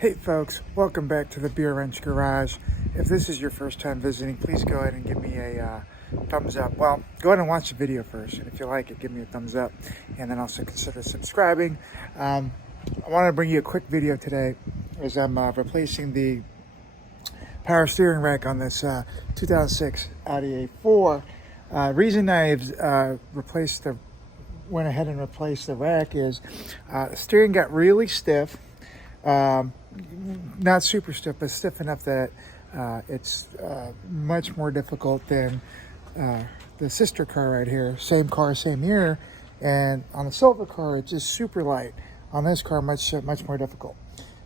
Hey folks, welcome back to the Beer Wrench Garage. If this is your first time visiting, please go ahead and give me a thumbs up. Well, go ahead and watch the video first, and if you like it, give me a thumbs up, and then also consider subscribing. I want to bring you a quick video today as I'm replacing the power steering rack on this 2006 Audi A4. Reason I've went ahead and replaced the rack is the steering got really stiff. Not super stiff, but stiff enough that it's much more difficult than the sister car right here. Same car, same year, and on the silver car it's just super light. On this car, much more difficult.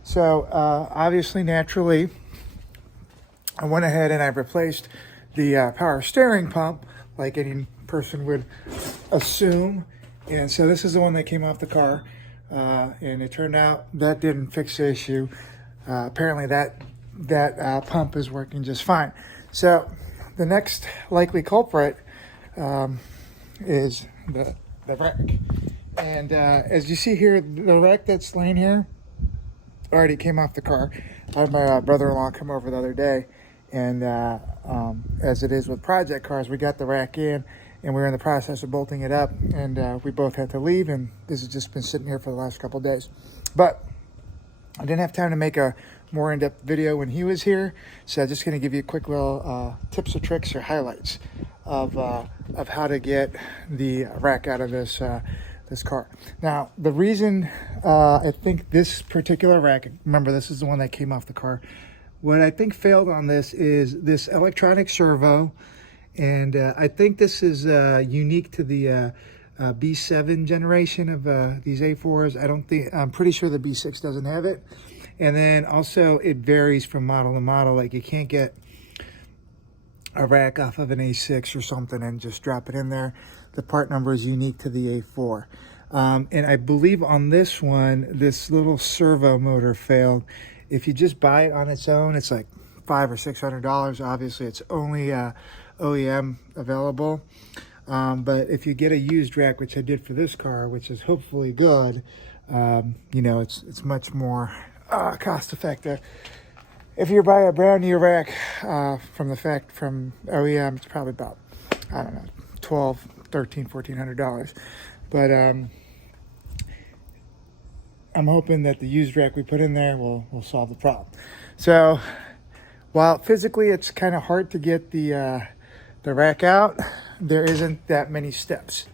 So obviously, naturally, I went ahead and I replaced the power steering pump, like any person would assume. And so this is the one that came off the car. And it turned out that didn't fix the issue. Apparently that pump is working just fine. So the next likely culprit is the rack. And as you see here, the rack that's laying here already came off the car. I had my brother-in-law come over the other day, and as it is with project cars, we got the rack in and we were in the process of bolting it up, and we both had to leave, and this has just been sitting here for the last couple of days. But I didn't have time to make a more in-depth video when he was here, so I'm just going to give you a quick little tips or tricks or highlights of how to get the rack out of this this car. Now, the reason I think this particular rack, remember this is the one that came off the car, what I think failed on this is this electronic servo. And I think this is unique to the B7 generation of these A4s. I'm pretty sure the B6 doesn't have it. And then also it varies from model to model. Like you can't get a rack off of an A6 or something and just drop it in there. The part number is unique to the A4. And I believe on this one, this little servo motor failed. If you just buy it on its own, it's like $500 or $600. Obviously, it's only OEM available, but if you get a used rack, which I did for this car, which is hopefully good, you know, it's much more cost effective. If you buy a brand new rack from OEM, it's probably about, I don't know, $1,200, $1,300, $1,400. But I'm hoping that the used rack we put in there will solve the problem. So while physically it's kind of hard to get the rack out, there isn't that many steps.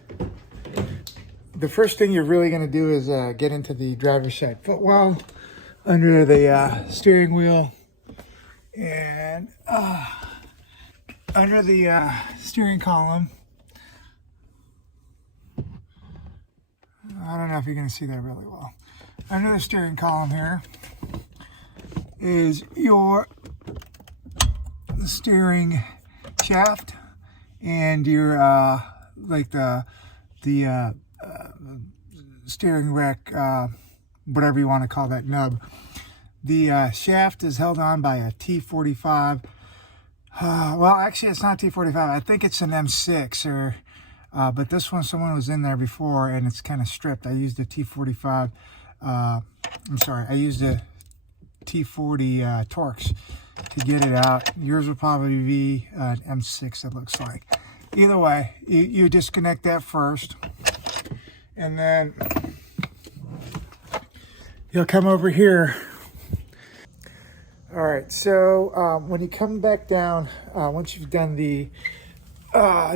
The first thing you're really going to do is get into the driver's side footwell under the steering wheel, and under the steering column. I don't know if you're going to see that really well. Under the steering column here is your steering shaft and your like the steering rack, whatever you want to call that nub. The shaft is held on by a T45. Well, actually, it's not T45. I think it's an M6, but this one, someone was in there before, and it's kind of stripped. I used a T45. I'm sorry, I used a T40 Torx to get it out. Yours will probably be an M6, it looks like. Either way, you disconnect that first, and then you'll come over here. All right, so when you come back down, once you've done the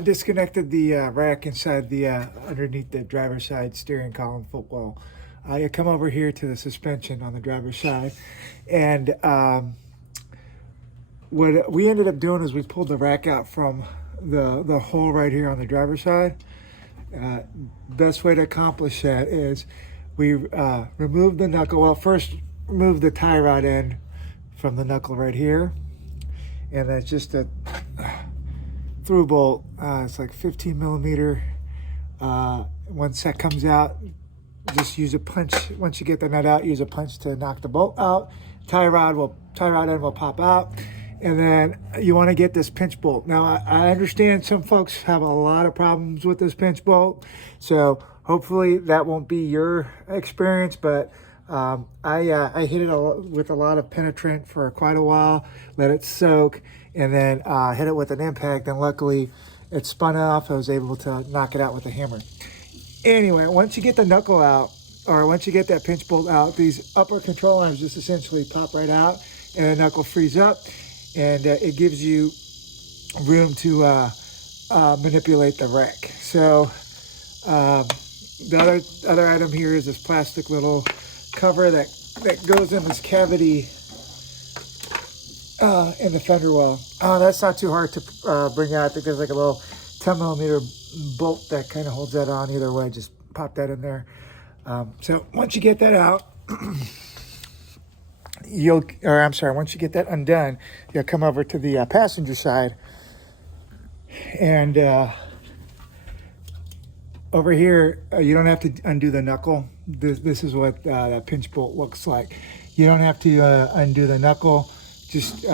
disconnected the rack inside the underneath the driver's side steering column footwell, you come over here to the suspension on the driver's side, and what we ended up doing is we pulled the rack out from the hole right here on the driver's side. Best way to accomplish that is we remove the knuckle. Well, first remove the tie rod end from the knuckle right here, and then it's just a through bolt. It's like 15 millimeter. Once that comes out, just use a punch. Once you get the nut out, use a punch to knock the bolt out. Tie rod end will pop out, and then you want to get this pinch bolt. Now, I understand some folks have a lot of problems with this pinch bolt, so hopefully that won't be your experience, but I hit it with a lot of penetrant for quite a while, let it soak, and then hit it with an impact, and luckily it spun off. I was able to knock it out with a hammer. Anyway, once you get the knuckle out, or once you get that pinch bolt out, these upper control arms just essentially pop right out, and the knuckle frees up, and it gives you room to manipulate the rack. So the other item here is this plastic little cover that goes in this cavity in the fender well. That's not too hard to bring out. I think there's like a little 10 millimeter bolt that kind of holds that on. Either way, just pop that in there. So once you get that out, once you get that undone, you'll come over to the passenger side, and over here, you don't have to undo the knuckle. This is what that pinch bolt looks like. You don't have to undo the knuckle. Just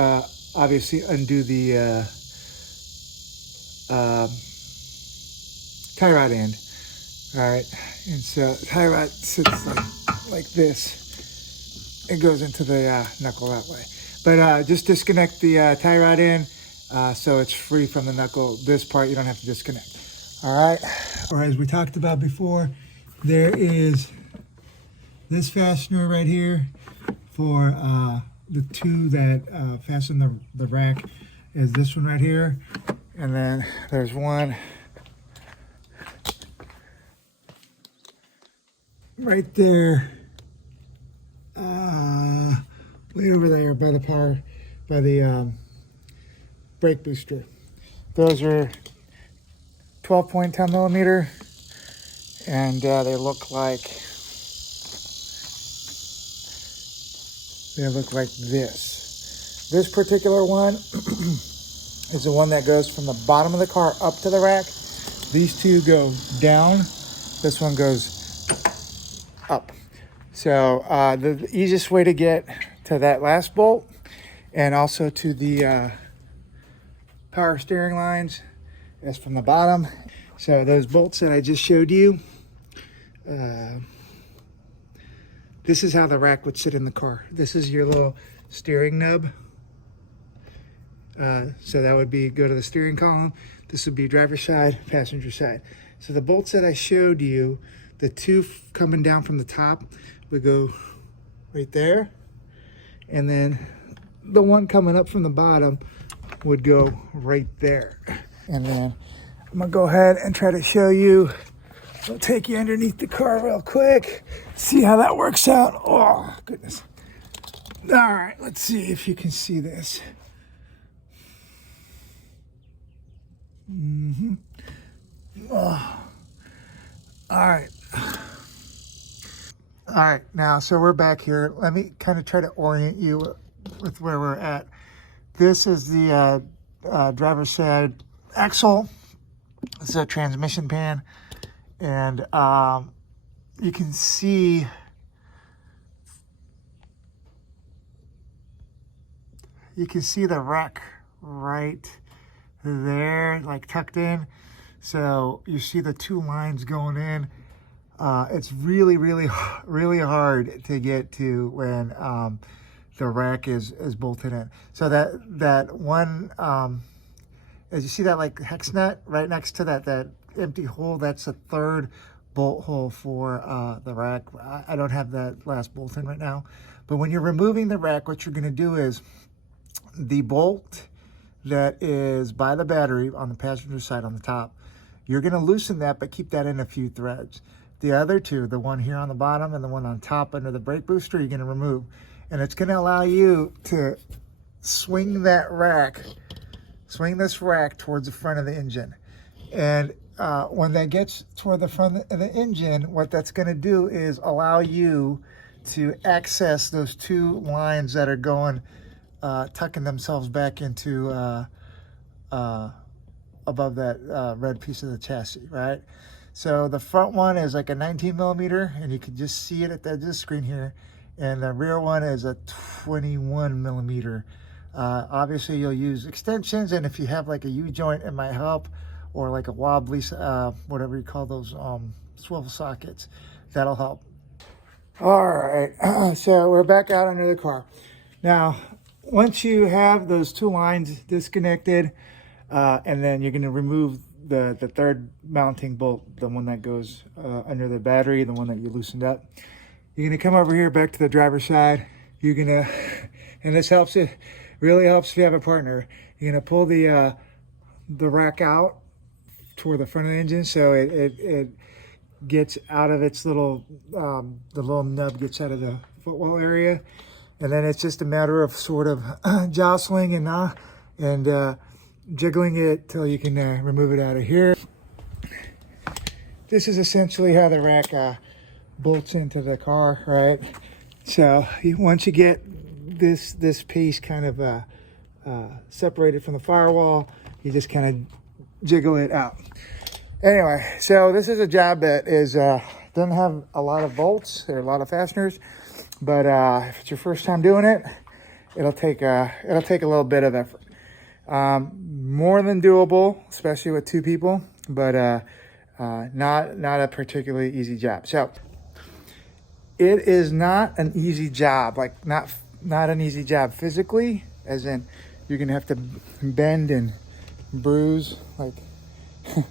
obviously undo the tie rod end. All right, and so tie rod sits like this. It goes into the knuckle that way. But just disconnect the tie rod end so it's free from the knuckle. This part you don't have to disconnect. All right. Or as we talked about before, there is this fastener right here for the two that fasten the rack. Is this one right here, and then there's one right there, way over there by the brake booster. Those are 12.10 millimeter, and they look like this. This particular one is the one that goes from the bottom of the car up to the rack. These two go down. This one goes up. So the easiest way to get to that last bolt, and also to the power steering lines, is from the bottom. So those bolts that I just showed you, this is how the rack would sit in the car. This is your little steering nub. So that would be, go to the steering column. This would be driver's side, passenger side. So the bolts that I showed you, the two coming down from the top would go right there. And then the one coming up from the bottom would go right there. And then I'm gonna go ahead and try to show you. I'll take you underneath the car real quick, see how that works out. Oh, goodness. All right, let's see if you can see this. Oh. All right. All right, now, so we're back here. Let me kind of try to orient you with where we're at. This is the driver's side axle. This is a transmission pan, and you can see the rack right there, like tucked in. So you see the two lines going in. It's really hard to get to when the rack is bolted in. So that one, as you see that like hex nut right next to that empty hole, that's a third bolt hole for the rack. I don't have that last bolt in right now. But when you're removing the rack, what you're gonna do is the bolt that is by the battery on the passenger side on the top, you're gonna loosen that, but keep that in a few threads. The other two, the one here on the bottom and the one on top under the brake booster, you're gonna remove. And it's gonna allow you to swing this rack towards the front of the engine. And when that gets toward the front of the engine, what that's gonna do is allow you to access those two lines that are going, tucking themselves back into above that red piece of the chassis, right? So the front one is like a 19 millimeter, and you can just see it at the edge of the screen here. And the rear one is a 21 millimeter. Obviously you'll use extensions, and if you have like a U-joint, it might help, or like a wobbly, whatever you call those, swivel sockets, that'll help. All right, so we're back out under the car. Now, once you have those two lines disconnected, and then you're going to remove the third mounting bolt, the one that goes under the battery, the one that you loosened up. You're going to come over here back to the driver's side. You're going to, and this helps, it really helps if you have a partner. You're going to pull the rack out toward the front of the engine, so it gets out of its little, the little nub gets out of the footwell area. And then it's just a matter of sort of jostling and jiggling it till you can remove it out of here. This is essentially how the rack bolts into the car, right? So once you get this piece kind of separated from the firewall, you just kind of jiggle it out. Anyway, so this is a job that is doesn't have a lot of bolts or a lot of fasteners, but if it's your first time doing it, it'll take a little bit of effort. More than doable, especially with two people, but not a particularly easy job. So it is not an easy job, like not an easy job physically, as in you're gonna have to bend and bruise. Like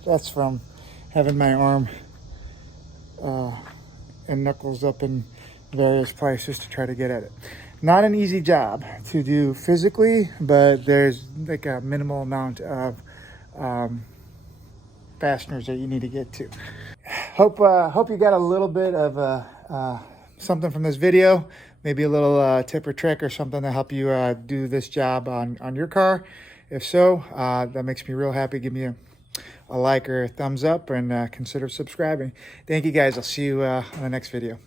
that's from having my arm and knuckles up in various places to try to get at it. Not an easy job to do physically, but there's like a minimal amount of fasteners that you need to get to. Hope you got a little bit of something from this video, maybe a little tip or trick or something to help you do this job on your car. If so, that makes me real happy. Give me a like or a thumbs up, and consider subscribing. Thank you guys. I'll see you on the next video.